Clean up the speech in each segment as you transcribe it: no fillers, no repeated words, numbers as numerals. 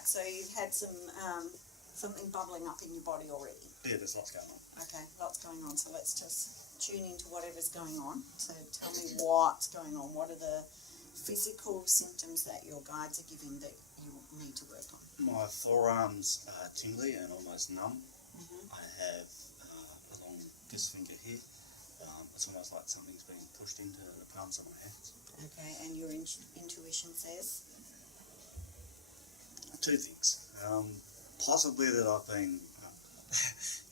Right, so you've had something bubbling up in your body already. Yeah, there's lots going on. Okay, lots going on. So let's just tune into whatever's going on. So tell me what's going on. What are the physical symptoms that your guides are giving that you need to work on? My forearms are tingly and almost numb. Mm-hmm. I have along this finger here. It's almost like something's being pushed into the palms of my hands. Okay, and your intuition says? Two things. Possibly that I've been,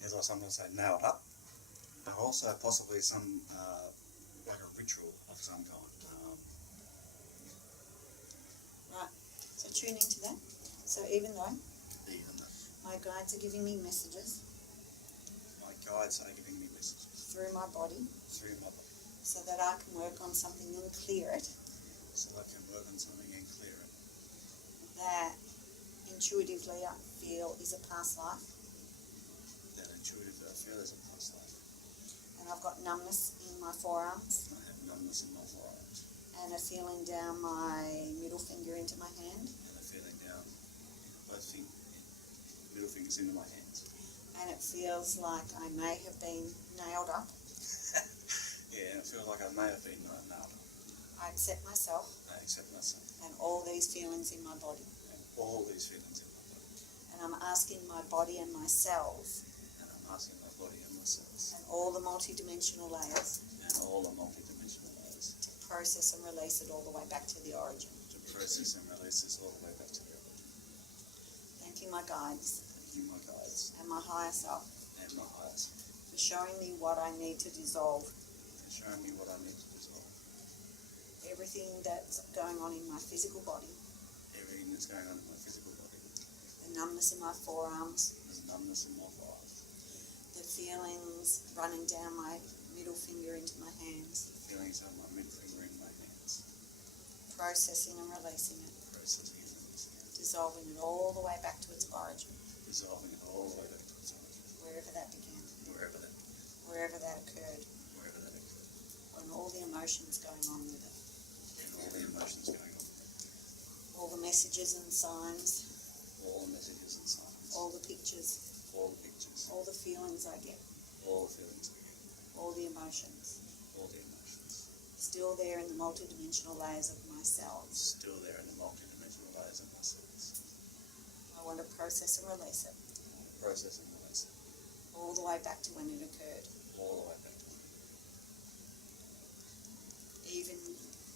as I sometimes say, nailed up, but also possibly some, like a ritual of some kind. Right, so tune into that. So even though Even though my guides are giving me messages my guides are giving me messages through my body through my body, so that I can work on something and clear it, so I can work on something and clear it. that intuitively I feel is a past life, That intuitively I feel is a past life. and I've got numbness in my forearms I have numbness in my forearms and a feeling down my middle finger into my hand, and a feeling down both middle fingers into my hands. and it feels like I may have been nailed up. Yeah, and it feels like I may have been nailed up. I accept myself I accept myself and all these feelings in my body, and all these feelings in my body. and I'm asking my body and my cells And I'm asking my body and my cells and all the multidimensional layers and all the multidimensional layers to process and release it all the way back to the origin. to process and release this all the way back to the origin. Thank you, my guides Thank you, my guides and my higher self, and my highest, for showing me what I need to dissolve. for showing me what I need to dissolve. Everything that's going on in my physical body, Everything that's going on in my physical body. the numbness in my forearms, There's numbness in my thighs. the feelings running down my middle finger into my hands, The feelings of my middle finger in my hands. processing and releasing it, Processing and releasing it. dissolving it all the way back to its origin, Dissolving it all the way back to its origin. wherever that began, Wherever that occurred, occurred. and all the emotions going on with it, And all the emotions going on. all the messages and signs, All the messages and signs. all the pictures, All the pictures. all the feelings I get, All the feelings. all the emotions, All the emotions. still there in the multidimensional layers of my cells. Still there in the multidimensional layers of my cells. I want to process and release it Process and release it. all the way back to when it occurred, All the way back to even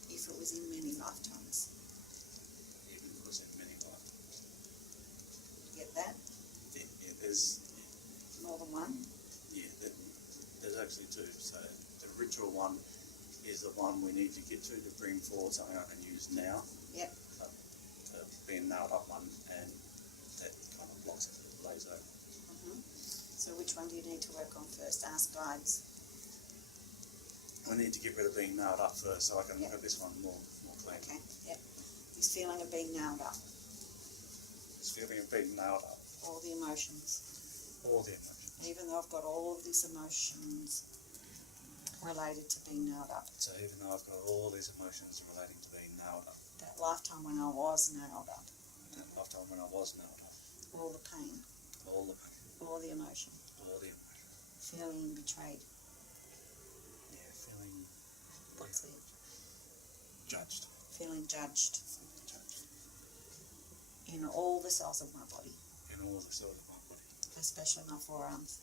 if it was in many lifetimes. even if it was in many lifetimes. Get that? Yeah, there's More than one? there's actually two. So the ritual one is the one we need to get to bring forward something I can use now. Yep. The being nailed up one, and that kind of blocks it, lays over. Mm-hmm. So which one do you need to work on first? Ask guides. I need to get rid of being nailed up first, so I can Yep. look at this one more clean. Okay, yep. This feeling of being nailed up, This feeling of being nailed up, all the emotions. all the emotions. Even though I've got all of these emotions related to being nailed up. So even though I've got all these emotions relating to being nailed up, That lifetime when I was nailed up, that lifetime when I was nailed up, all the pain, all the pain, all the emotion, all the emotions. feeling betrayed, Yeah, feeling what's the judged. feeling judged Judged. in all the cells of my body, In all the cells of my body, especially my forearms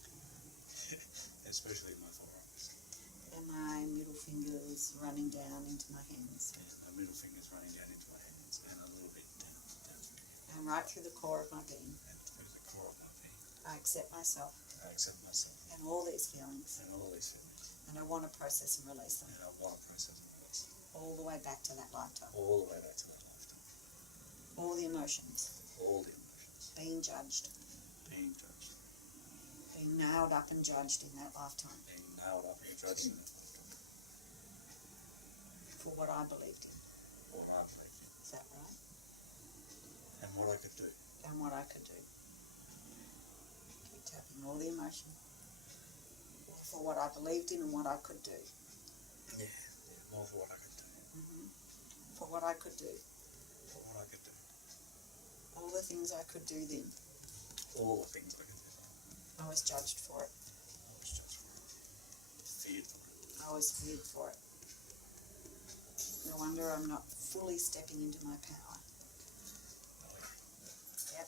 especially my forearms. and my middle fingers running down into my hands And my middle finger's running down into my hands and a little bit down through here. and right through the core of my being. And through the core of my being. I accept myself I accept myself and all these feelings, and all these feelings. and I want to process and release them And I want to process and release them. all the way back to that lifetime. All the way back to that lifetime. All the emotions, All the emotions. being judged, Being judged. being nailed up and judged in that lifetime Being nailed up and judged in that lifetime. for what I believed in. What I believed in. Is that right? And what I could do. And what I could do. Keep tapping all the emotion for what I believed in and what I could do. Yeah, more for what I could do. For what I could do. For what I could do. All the things I could do then, All the things I could do. I was judged for it. I was judged for it. Feared for it. I was feared for it. No wonder I'm not fully stepping into my power. Yep.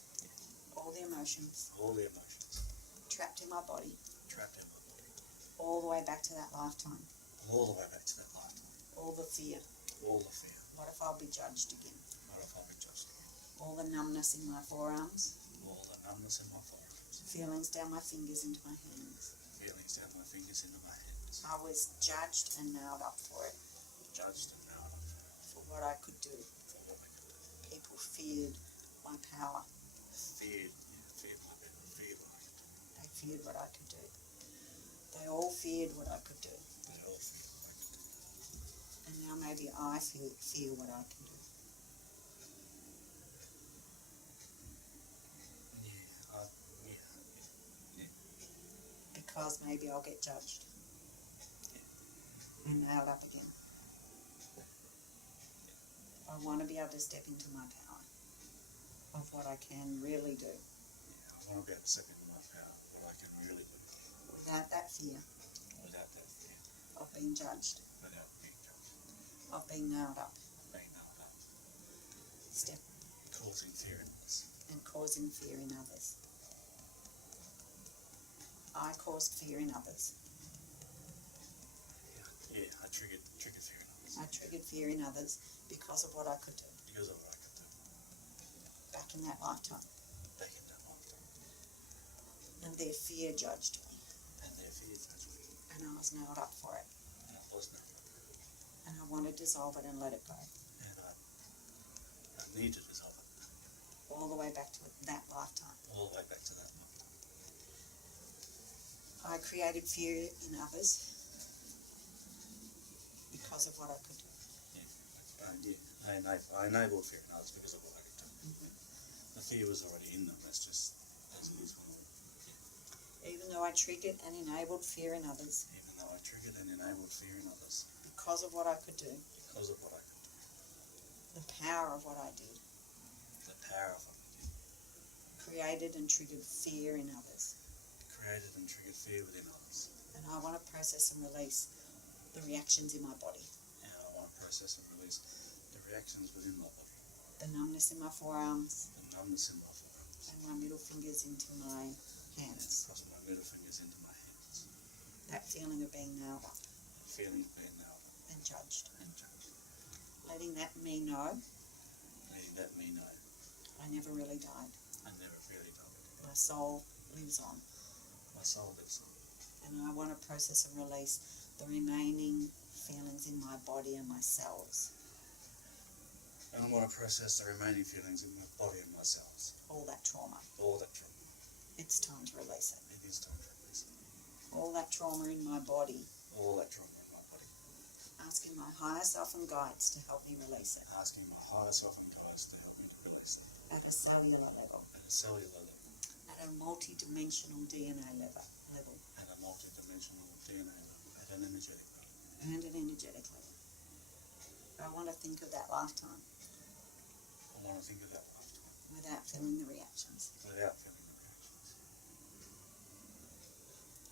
All the emotions All the emotions trapped in my body, trapped in my body. all the way back to that lifetime. All the way back to that lifetime. All the fear. All the fear. What if I'll be judged again? What if I'll be judged again? All the numbness in my forearms, All the numbness in my forearms. feelings down my fingers into my hands. Feelings down my fingers into my hands. I was judged and nailed up for it, Judged and nailed up for what I could do. for what I could do. People feared my power. Feared what I could do. They feared what I could do. They all feared what I could do. They all feared what I could do. And now maybe I fear what I can do. Yeah. Because maybe I'll get judged and nailed up again. I want to be able to step into my power of what I can really do Yeah, I want to be able to step into my power, what I can really do, without that fear without that fear, of being judged, without being judged, of being nailed up, being nailed up, step causing fear in us. and causing fear in others. I caused fear in others. Yeah, I triggered fear in others I triggered fear in others because of what I could do because of what I could do back in that lifetime. back in that lifetime. And their fear judged me, And their fear judged me, and I was nailed up for it. and I was nailed up, And I want to dissolve it and let it go. and I need to dissolve it All the way back to that lifetime. all the way back to that lifetime. I created fear in others because of what I could do. I enabled fear in others because of what I could do. The fear was already in them. That's just as it is. Even though I triggered and enabled fear in others Even though I triggered and enabled fear in others because of what I could do, because of what I could do, the power of what I did, the power of what I did, created and triggered fear in others. created and triggered fear within others. And I want to process and release the reactions in my body, And I want to process and release the reactions within my body, the numbness in my forearms the numbness in my forearms, and my middle fingers into my hands. across my middle fingers into my hands. That feeling of being nailed up Feeling of being nailed up and judged. and judged. Letting that me know Letting that me know I never really died. I never really died. My soul lives on. My soul lives on. And I want to process and release the remaining feelings in my body and my cells. And I want to process the remaining feelings in my body and my cells. All that trauma. All that trauma. It's time to release it. It is time to release it. All that trauma in my body. All that trauma in my body. Asking my higher self and guides to help me release it Asking my higher self and guides to help me to release it. at a cellular level, At a cellular level. at a multi-dimensional DNA level, At a multi-dimensional DNA level. At an energetic level. and an energetic level. I want to think of that lifetime I want to think of that lifetime without feeling the reactions. without feeling the reactions.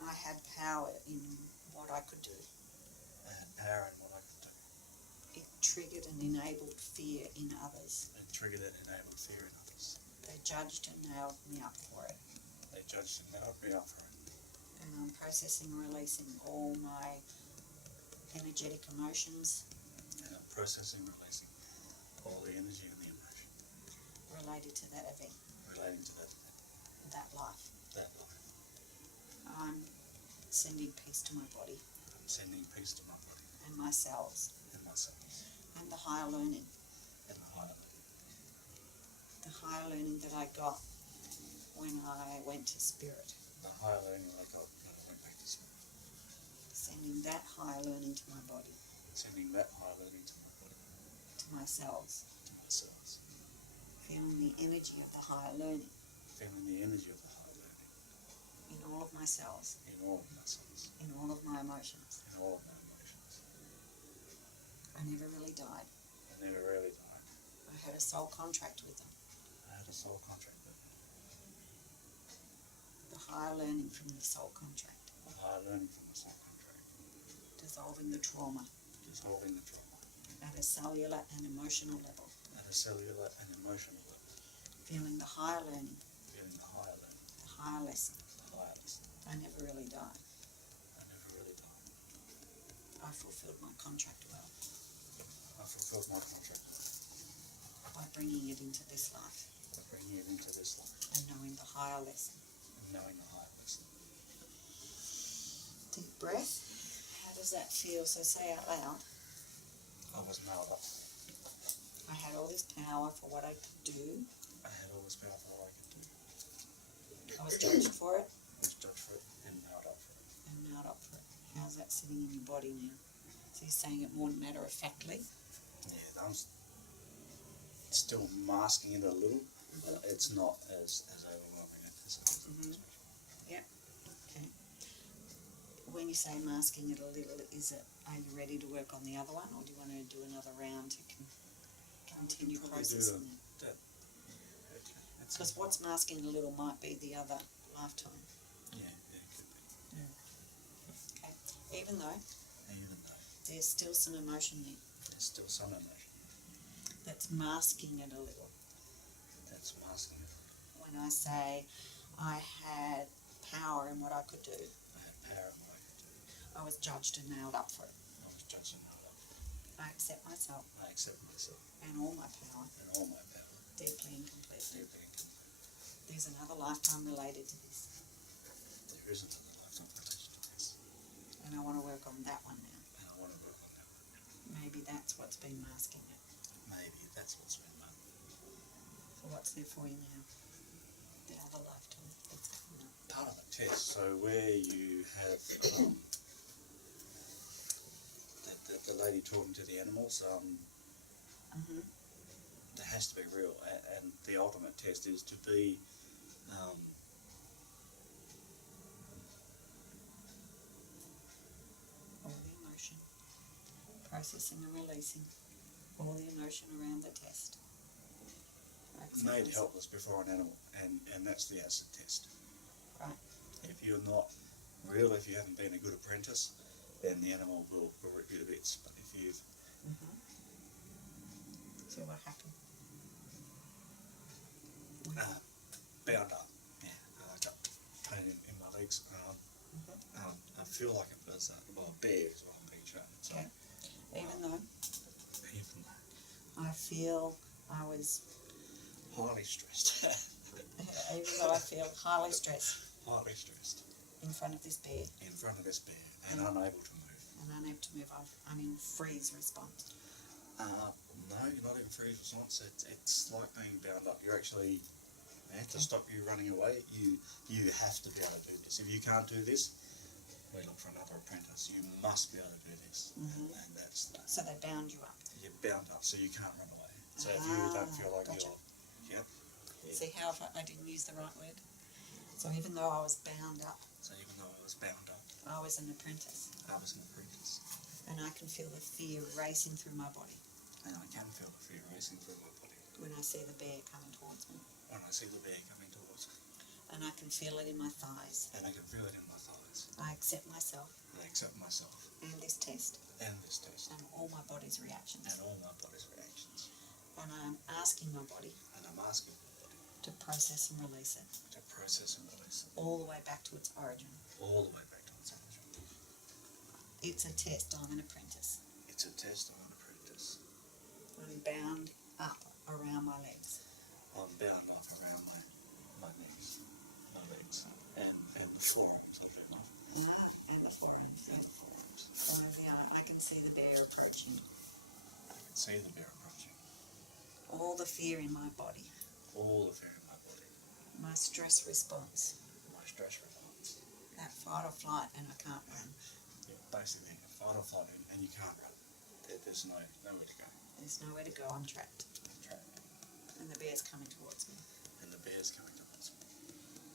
I had power in what I could do. I had power in what I could do. It triggered and enabled fear in others. It triggered and enabled fear in others. They judged and nailed me up for it. They judged and nailed me up for it. And I'm processing and releasing all my energetic emotions And I'm processing, releasing all the energy and the emotion related to that event, relating to that event, that life. that life. I'm sending peace to my body I'm sending peace to my body and my cells and my cells and the higher learning. and the higher level. The higher learning that I got when I went to spirit. The higher learning I got when I went back to spirit. Sending that higher learning to my body, Sending that higher learning to my body, to my cells. to my cells. Feeling the energy of the higher learning Feeling the energy of the higher learning in all of my cells, in all of my cells, in all of my emotions. in all of my emotions. I never really died. I never really died. I had a soul contract with them. I had The soul contract. The higher learning from the soul contract. The higher learning from the soul contract. Dissolving the trauma Dissolving the trauma. at a cellular and emotional level. At a cellular and emotional level. Feeling the higher learning, Feeling the higher learning. the higher lesson. The higher lesson. I never really died. I never really died. I fulfilled my contract well I fulfilled my contract by bringing it into this life by bringing it into this life and knowing the higher lesson. and knowing the higher lesson. Deep breath. How does that feel? So say out loud. I was nailed up. I had all this power for what I could do. I had all this power for what I could do. I was judged for it I was judged for it and nailed up for it. and nailed up for it. How's that sitting in your body now? So you're saying it more matter-of-factly. Yeah, I'm still masking it a little, but it's not as overwhelming as it is. Mhm. Yep. Okay. When you say masking it a little, are you ready to work on the other one, or do you want to do another round to continue Probably do processing it? that. Okay. That's Because what's masking a little might be the other lifetime. yeah, it could be. Okay. Even though Even though there's still some emotion there there's still some emotion that's masking it a little. that's masking it. When I say I had power in what I could do, I had power in what I could do. I was judged and nailed up for it. I was judged and nailed up. I accept myself I accept myself and all my power and all my power. deeply and completely. Deeply and completely. There's another lifetime related to this, There isn't another lifetime relation to this, and I want to work on that one now. and I want to work on that one. Maybe that's what's been masking it. Maybe that's what's been done. So what's there for you now? The other lifetime that's coming up. Part of the test, so where you have the lady talking to the animals, Mm-hmm. that has to be real, and the ultimate test is to be All the emotion, processing and releasing all the emotion around the test. made helpless before an animal, and that's the acid test. Right. If you're not real, if you haven't been a good apprentice, then the animal will rip you to bits. But if you've Mm-hmm. So what happened? bound up, I got pain in my legs. I feel like it was by a bear is what I'm being shown. So Okay. Even though even I feel I was, highly stressed, even though I feel highly stressed highly stressed in front of this bear in front of this bear and unable to move. and unable to move, I'm in freeze response. No, you're not in freeze response. It's like being bound up. You're actually, to stop you running away, you have to be able to do this. If you can't do this, we look for another apprentice. You must be able to do this. Mhm. And that's that. So they bound you up. You're bound up, so you can't run away. So if you don't feel like Gotcha. you're, Yeah. See how I didn't use the right word? So even though I was bound up, so even though I was bound up, I was an apprentice. I was an apprentice. And I can feel the fear racing through my body And I can feel the fear racing through my body when I see the bear coming towards me. when I see the bear coming towards me. And I can feel it in my thighs. And I can feel it in my thighs. I accept myself I accept myself and this test and this test and all my body's reactions. and all my body's reactions. And I'm asking my body And I'm asking my body to process and release it to process and release it all the way back to its origin. all the way back to its origin. It's a test. I'm an apprentice. It's a test of an apprentice. I'm bound up around my legs. I'm bound up around my legs, and the forearms of it. And the forearms. And the forearms. So yeah, I can see the bear approaching. I can see the bear approaching. All the fear in my body. All the fear in my body. My stress response. My stress response. That fight or flight, and I can't run. Yeah, basically, fight or flight, and you can't run. There's nowhere to go. There's nowhere to go. I'm trapped. Trapped. And the bear's coming towards me. And the bear's coming towards me.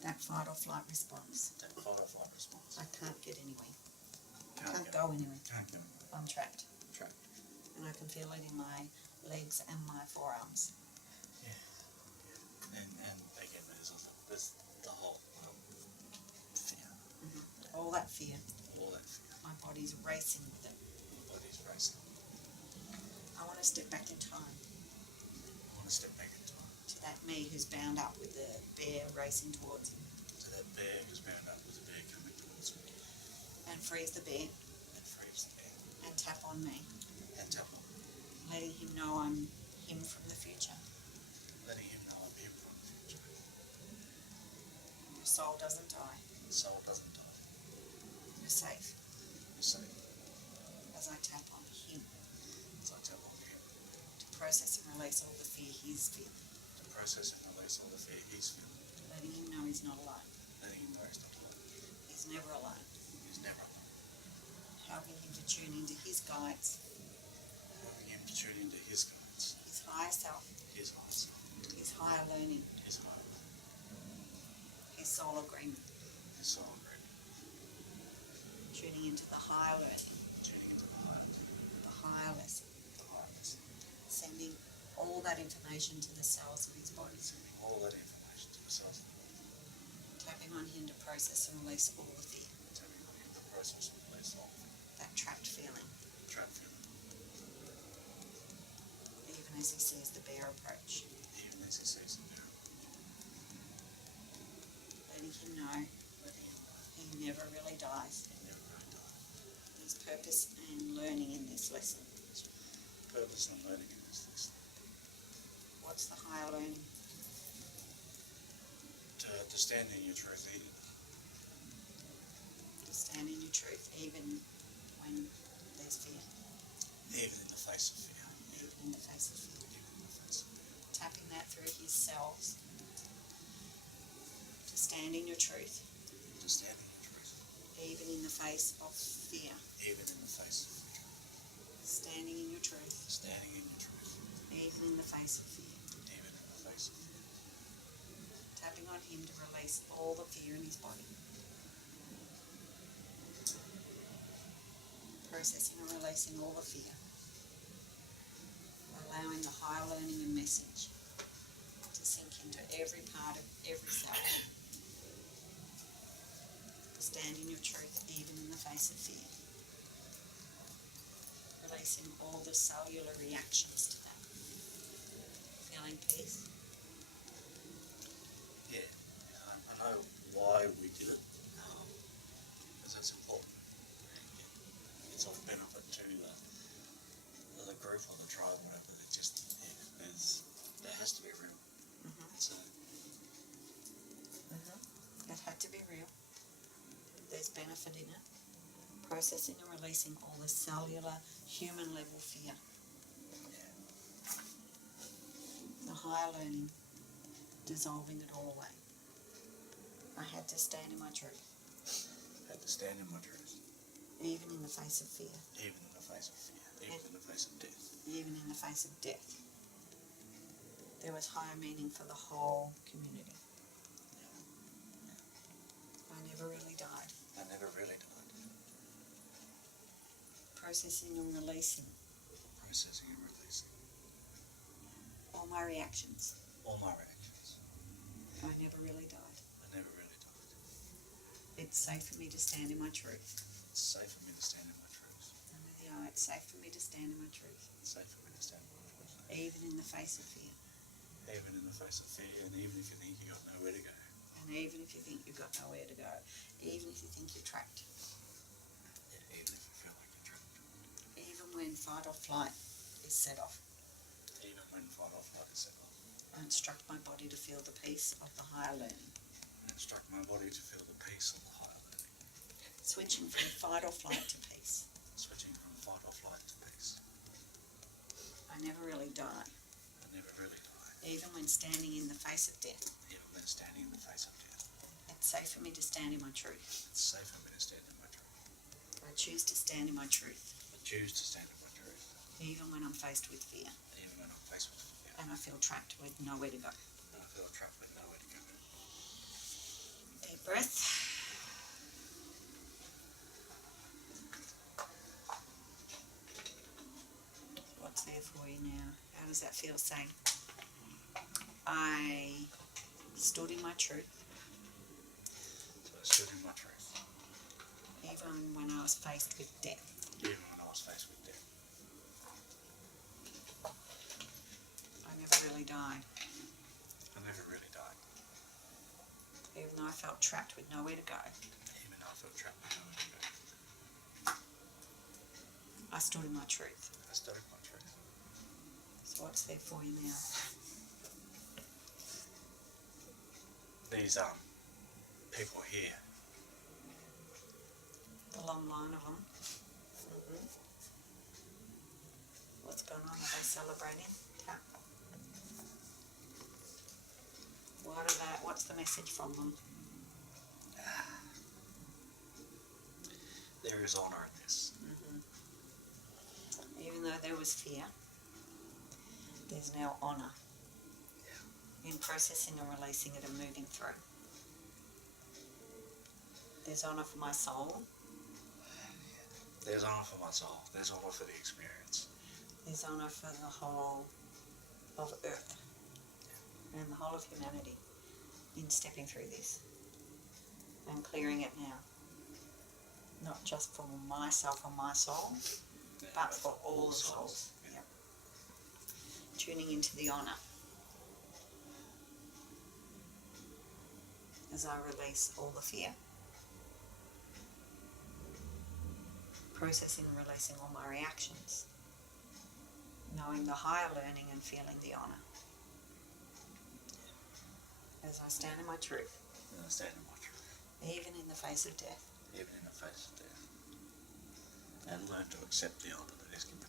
That fight or flight response. That fight or flight response. I can't get anywhere. Can't Go anywhere. Can't go anywhere. I'm trapped. Trapped. And I can feel it in my legs and my forearms. And that fear. all that fear. My body's racing with it. My body's racing. I want to step back in time I want to step back in time to that me who's bound up with the bear racing towards him, to that bear who's bound up with the bear coming towards me, and frees the bear and frees the bear, and tap on me, and tap on me, letting him know I'm him from the future. letting him know I'm him from the future. Your soul doesn't die. The soul doesn't die. You're safe You're safe as I tap on him as I tap on him to process and release all the fear he's feeling, to process and release all the fear he's feeling, letting him know he's not alone. letting him know he's not alone. He's never alone. He's never alone. Helping him to tune into his guides, Helping him to tune into his guides, his higher self, his higher self, his higher learning, his higher learning, his soul agreement, his soul agreement, tuning into the higher learning, tuning into the higher lesson, higher lesson, sending all that information to the cells of his body, sending all that information to the cells of the body, tapping on him to process and release all the fear, tapping on him to process and release all that trapped feeling, the trap feeling, even as he sees the bear approach, even as he sees the bear, letting him know letting him know he never really dies. he never really died. There's purpose and learning in this lesson. Purpose and learning in this lesson. What's the higher learning? To stand in your truth, To stand in your truth even when there's fear, even in the face of fear, even in the face of fear. even in the face of fear. Tapping that through his cells to stand in your truth, To stand in your truth, even in the face of fear. even in the face of fear. Standing in your truth, Standing in your truth, even in the face of fear. even in the face of fear. Tapping on him to release all the fear in his body. Processing and releasing all the fear. Allowing the higher learning and message to sink into every part of every cell. Stand in your truth even in the face of fear. Releasing all the cellular reactions to that. Feeling peace. Yeah, I know why we did it, because that's important. It's of benefit to the group or the tribe, whatever. It just, that has to be real. So, It had to be real. There's benefit in it. Processing and releasing all the cellular, human level fear. The higher learning, dissolving it all away. I had to stand in my truth, had to stand in my truth, even in the face of fear, even in the face of fear, even in the face of death. even in the face of death. There was higher meaning for the whole community. I never really died. I never really died. Processing and releasing Processing and releasing all my reactions. all my reactions. I never really died. I never really died. It's safe for me to stand in my truth. It's safe for me to stand in my truth. It's safe for me to stand in my truth, It's safe for me to stand in my truth. even in the face of fear, Even in the face of fear, and even if you think you got nowhere to go. and even if you think you've got nowhere to go, even if you think you're trapped, Yeah, even if you feel like you're trapped. even when fight or flight is set off. Even when fight or flight is set off. I instruct my body to feel the peace of the higher learning, And instruct my body to feel the peace of the higher learning. switching from fight or flight to peace. Switching from fight or flight to peace. I never really die, I never really die. even when standing in the face of death. Even when standing in the face of death. It's safe for me to stand in my truth. It's safe for me to stand in my truth. I choose to stand in my truth, I choose to stand in my truth. even when I'm faced with fear, Even when I'm faced with fear. and I feel trapped with nowhere to go. And I feel trapped with nowhere to go. Deep breath. What's there for you now? How does that feel? Saying, I stood in my truth, So I stood in my truth, even when I was faced with death. Even when I was faced with death. I never really died, I never really died. even though I felt trapped with nowhere to go. Even though I felt trapped with nowhere to go. I stood in my truth. I stood in my truth. So what's there for you now? These people here, The long line of them. What's going on? Are they celebrating? Yeah. What's the message from them? there is honour in this. Even though there was fear, there's now honour in processing and releasing it and moving through. There's honour for my soul. There's honour for my soul. There's honour for the experience. There's honour for the whole of Earth and the whole of humanity in stepping through this and clearing it now. Not just for myself and my soul, but for all the souls. Yeah. Yep. Tuning into the honour as I release all the fear. Processing and releasing all my reactions. Knowing the higher learning and feeling the honour. As I stand in my truth. And I stand in my truth. Even in the face of death. Even in the face of death. And learn to accept the honour that is given.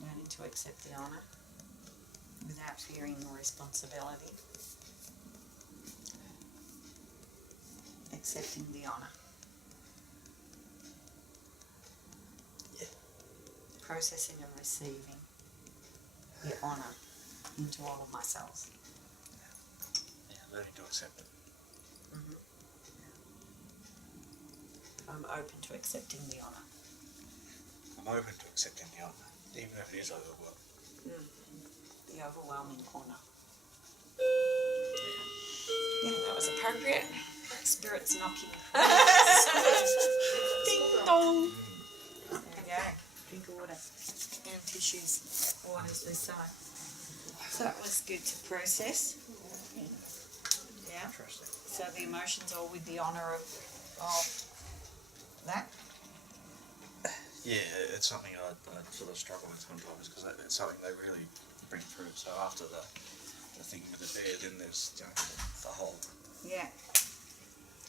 Learning to accept the honour without fearing the responsibility. Accepting the honour. Processing and receiving the honour into all of my cells. Yeah, learning to accept it. I'm open to accepting the honour. I'm open to accepting the honour, even if it is overwhelming. The overwhelming honour. Yeah, that was appropriate. Spirit's knocking. Ding dong. There we go. Drink of water. And tissues. Water's this side. So that was good to process. Yeah. Interesting. So the emotions are with the honour of that. Yeah, it's something I sort of struggle with sometimes because it's something they really bring through. So after the thing with the bear, then there's the whole. Yeah.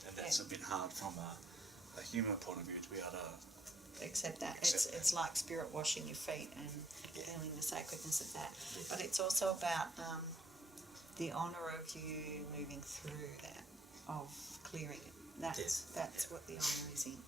And that's a bit hard from a human point of view to be able to Accept that. Accept It's like spirit washing your feet and Yeah. feeling the sacredness of that. Yeah. But it's also about the honour of you moving through that, of clearing it. That's Yeah. what the honour is in.